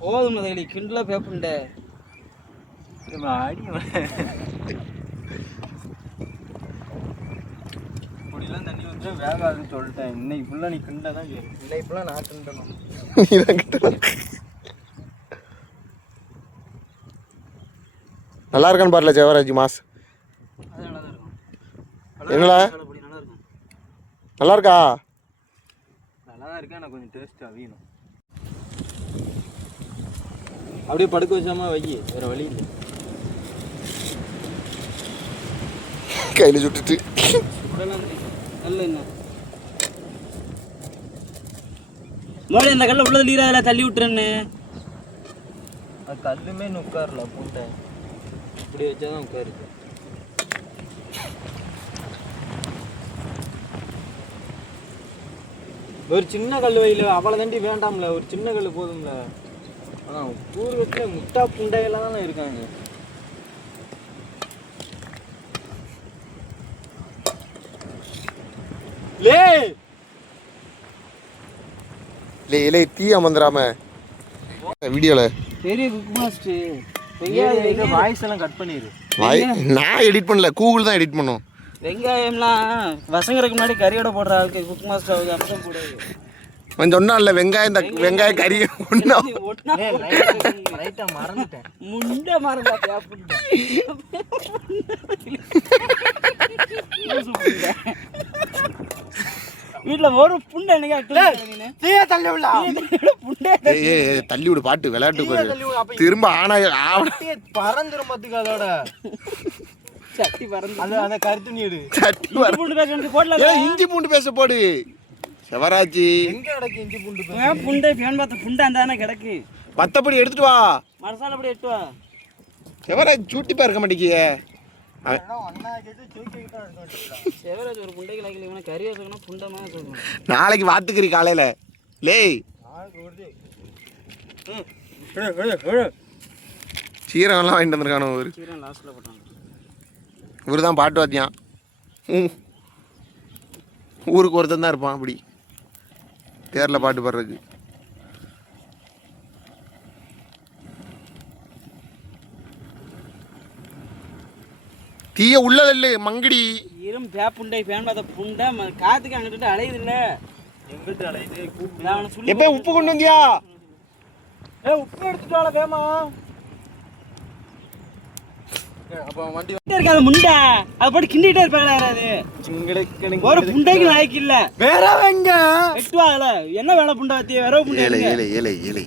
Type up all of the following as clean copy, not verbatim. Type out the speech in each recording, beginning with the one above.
போதும் முதலி கிண்டல பேப்புண்ட அடி இப்படிலாம் தண்ணி ஊற்ற வேகாதுன்னு சொல்லிட்டேன். இன்னைக்கு ஃபுல்லாக நீ கிண்ட தான் சரி. இன்னைக்கு ஃபுல்லாக நான் கிண்டணும். நல்லா இருக்கான்னு பாருல ஜெயவராஜ் மாஸ். அது நல்லா தான் இருக்கும். என்னடா நல்லா இருக்கும். நல்லா இருக்கா? நல்லா தான் இருக்கா, எனக்கு கொஞ்சம் டேஸ்ட்டாக வேணும். அப்படியே படுக்க வச்சாம வை, வேறு வழி இல்லை. கையில் சுட்டுட்டு நல்ல என்ன மோடி இந்த கல்ல உள்ளது நீராக தள்ளி விட்டுறேன்னு. அது கல்லுமே உட்காரல பூண்டை இப்படி வச்சாதான் உட்காருது. ஒரு சின்ன கல் வையில அவ்வளோ தண்டி வேண்டாம்ல, ஒரு சின்ன கல் போதும்ல. ஆனால் பூர்வத்தில் முட்டா புண்டைகள்லாம் தானே இருக்காங்க. லே இல்லை இல்லை தீ அமர்ந்துடாம வீடியோவில் பெரிய குக் மாஸ்டர் வாய்ஸ் எல்லாம் கட் பண்ணிடு. நான் எடிட் பண்ணல, கூகுள் தான் எடிட் பண்ணோம். வெங்காயம்லாம் வசங்கறதுக்கு முன்னாடி கறியோட போடுற ஆளுக்கு குக் மாஸ்டர் அம்சம் கூடாது. அவன் சொன்னான் இல்லை வெங்காயம், இந்த வெங்காய கறி ஒன்றா மறந்துட்டேன். முண்டை மறந்தா வீட்டுல ஒரு புண்டை தள்ளி விடு பாட்டு விளையாட்டு திரும்ப ஆனா பறந்துரும் பாத்துக்க. அதோட சட்டி பறந்து அந்த கருத்து நீடு இஞ்சி பூண்டு பேச போடு செவராஜி. எங்க கிடக்கு இஞ்சி பூண்டு புண்டை ஃபேன் பார்த்த புண்டை அந்த கிடக்கு. மத்தபடி எடுத்துட்டு வா, மசாலா படி எடுத்து வா. செவராஜ் சூட்டிப்பா இருக்க மாட்டேங்கிய. செவராஜ் ஒரு புண்டைக்கு லாய்க்கல, கறி வச்சுக்கணும் புண்டமா வச்சுக்கணும். நாளைக்கு வாத்துக்கறி காலையில லேய் சீரகம்லாம் வாங்கிட்டு வந்திருக்கானு ஒரு சீரகம் லாஸ்ட்ல போட்டாங்க. இவர் தான் பாட்டு வாத்தியான். ஊருக்கு ஒருத்தன் தான் இருப்பான் அப்படி தேரில் பாட்டு பாடுறதுக்கு. தீய உள்ளதில்ல மங்கடி இரும் புண்டை ஃபேன் பார்த்த புண்டை காத்துக்கு அங்கிட்டு அலையுது இல்ல. எங்கிட்ட அலையுது எப்ப உப்பு கொண்டு வந்தியா? உப்பு எடுத்துட்டால வேமா. அப்ப வண்டி இருக்காது முண்டை அதை போட்டு கிண்டிட்டே இருப்பாங்களா யாராவது? ஒரு புண்டைக்கு லாய்க்கு இல்ல. வேற வெங்க வெட்டுவாங்கல என்ன வேலை புண்டை வத்தி வேற புண்டை ஏழை ஏழை ஏழை ஏழை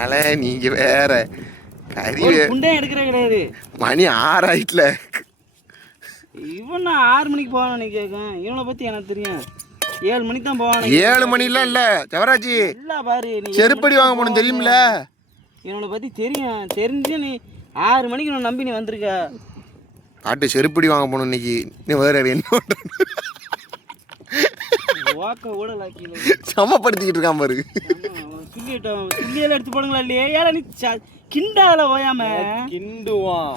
ஏழை நீங்க வேற கறி புண்டையும் எடுக்கிற கிடையாது. மணி 6 ஆயிட்டுல. இவன் 6 மணிக்கு போவான்னு நீ கேட்கும். இவனை பத்தி எனக்கு தெரியும். 7 மணிக்கு தான் போவான். 7 மணிலாம் இல்ல செவராஜி, இல்ல பாரு நீ செருப்படி வாங்க போகணும் தெரியுமில்ல. இவனை பத்தி தெரியும். தெரிஞ்சு நீ 6 மணிக்கு நான் நம்பி நீ வந்திருக்க. ஆட்டு செருப்படி வாங்க போகணும் இன்னைக்கு. நீ வேற என்ன வாக்க கூட லாக்கில சமப்படுத்திக்கிட்டு இருக்கான் பாரு. கிண்டிட்டோம் கிண்டியெல்லாம் எடுத்து போடுங்களா இல்லையே? ஏன்னா நீ கிண்டால ஓயாம கிண்டுவான்.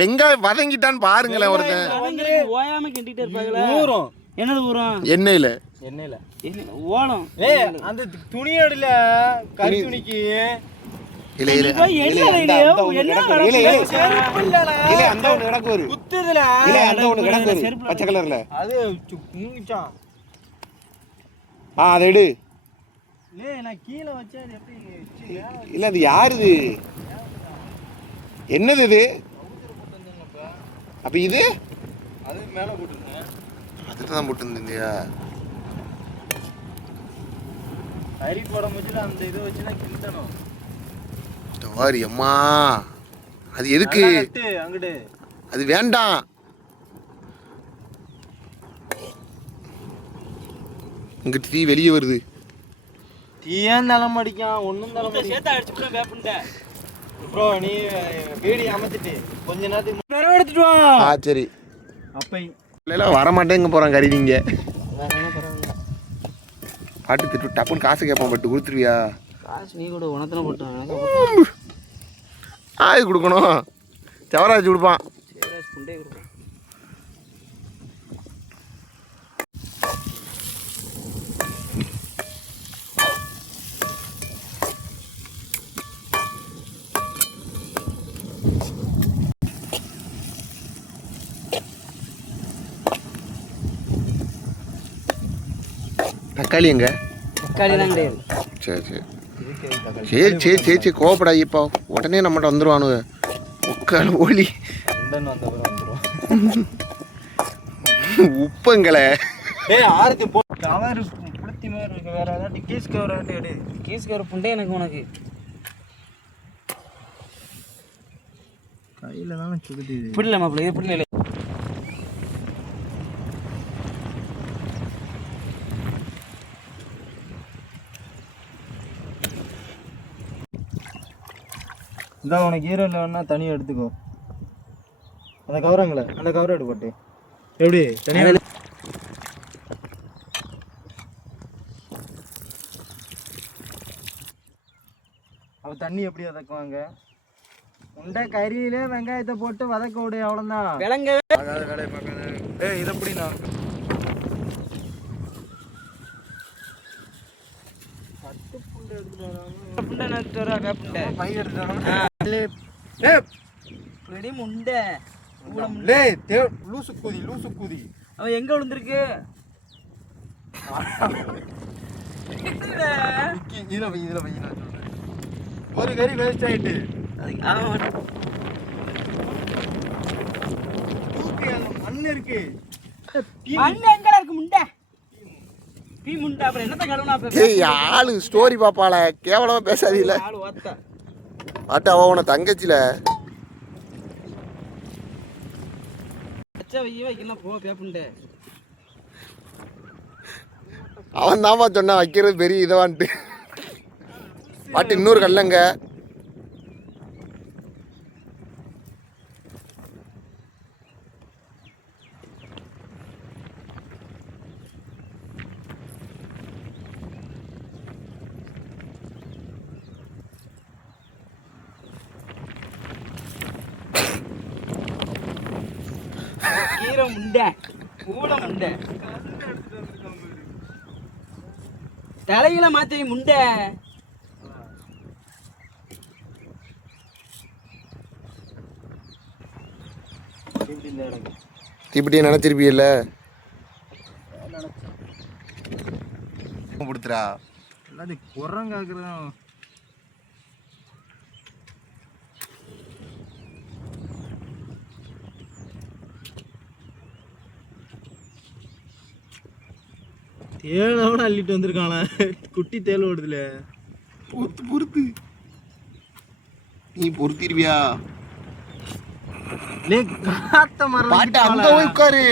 வெங்காயம் வதங்கிட்டான்னு பாருங்களேன். ஒருத்தன் ஓயாம கிண்டிட்டே இருப்பாங்களே. ஊறும் என்னது ஊறும்? எண்ணெயில ஓடும். அந்த துணி அடில கறி துணிக்கு பச்சை கலர்ல அது அதை எடு. கீழே வச்சா இல்ல அது யாருது? என்னது இது? அப்ப இது அது மேல போட்டுருந்தேன். அதுல தான் போட்டுருந்தியா? கறி போட முடியல அந்த இதை வச்சுதான் கிண்டணும். வாரி அம்மா அது எதுக்கு? அங்கிட்டு அது வேண்டாம். இங்கிட்டு தீ வெளியே வருது. தீயான் தலம் அடிக்கான் ஒன்னும் தலம் ப்ரோ. நீ வீடி அமைச்சிட்டு கொஞ்ச நேரத்துக்கு எடுத்துட்டு வா. சரி அப்ப வரமாட்டேங்க போறான் கறி. நீங்க பாட்டு திட்டு டப்புன்னு காசு கேட்பான், பட்டு கொடுத்துருவியா? காசு நீ கூட உனத்தனை போட்டு ஆய் கொடுக்கணும். செவராஜ் கொடுப்பான். புண்டை கொடுப்பான். தக்காளி எங்க? தக்காளி தான் கிடையாது. சரி சரி சரி சரி சரி சரி கோவப்படாதீப்பா, உடனே நம்மகிட்ட வந்துடுவானுங்க. முக்கால் ஓலி உண்டன் வந்த பிறகு வந்துடும். உப்புங்களே. ஏய் ஆறுக்கு போ கவர் புளுத்தி மாதிரி இருக்கு. வேற ஏதாவது கீஸ் கவர் ஆட்டி எடு. கீஸ் கவர் புண்டே எனக்கு உனக்கு. கையில் தானே சுடுது இது. பிடில மாப்பிள்ள, இது பிடில. இந்த உனக்கு ஈரோல வேணா தனியாக எடுத்துக்கோ. அந்த கவரங்களே, அந்த கவரை எடு போட்டு. எப்படி தனியாக அவ தண்ணி எப்படி வதக்குவாங்க? உண்டை கறியிலே வெங்காயத்தை போட்டு வதக்க விடு, அவ்வளோதான். விளங்க பார்க்காத வேலையை பார்க்காத. ஏய் இதை எப்படி நான் பத்து புண்டை எடுத்துட்டு வராம புண்டை எடுத்துட்டு வரா, வேப்புண்டை. பை எடுத்துட்டு வராம ரெடி முண்டை. லூசு கூதி. அவன் எங்க விழுந்திருக்கு? இதுல வை ஒரு கறி வேஸ்ட் ஆயிட்டு. மண் இருக்கு. மண் எங்கடா இருக்கு? முண்டை பீ முண்டை. அப்புறம் என்னத்த கழுவுனா? ஏய் ஆளு ஸ்டோரி பாப்பாள, கேவலமா பேசாதீல. ஆளு வாத்தா ஆட்டா அவ உன தங்கச்சில அச்சா வைய வைக்கலாம் போ வேப்புண்டை. அவன் தான்ப்பா சொன்னான் வைக்கிறது பெரிய இதவான்ட்டு. பாட்டு இன்னொரு கல்லங்க. கீரை முண்டை, ஊட முண்டை, தலையில மாத்தி முண்டை. இப்படியே நினைச்சிருப்பீல்ல. கொடுத்துரா எல்லாத்தையும் குரங்காக்குறோம். தேளோட அள்ளிட்டு வந்திருக்கான. குட்டி தேள் ஓடுதுல. பொறுத்து நீ பொறுத்திருவியா? காத்த மரம் பாட்டு அங்க போய் உட்காரு.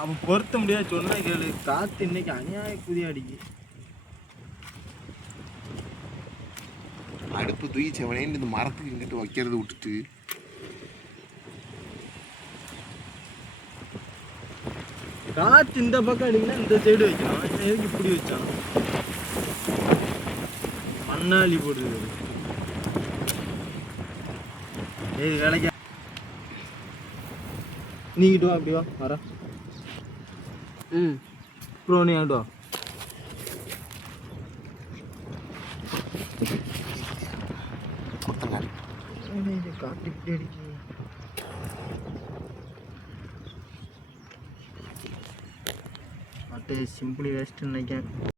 அவன் பொருத்த முடியாது சொன்னா கேளு. காத்து இன்னைக்கு அநியாய குதி அடிக்கு. அடுப்பு தூக்கி செவனேன்னு இந்த மரத்துக்கு இங்கிட்டு வைக்கிறத விட்டுட்டு காத்து இந்த பக்கம் அடிங்கன்னா இந்த சைடு வைக்கலாம். எதுக்கு இப்படி வச்சான்? மண்ணாளி போடுது. ஏய் வேலைக்கு நீங்கிட்டு வா, அப்படி வா வர. ப்ரோ நீ ஆட்டு வா. காட்டு இப்படி அடிக்கு. சிம்பிளி வேஸ்ட் நினைக்கிறேன்.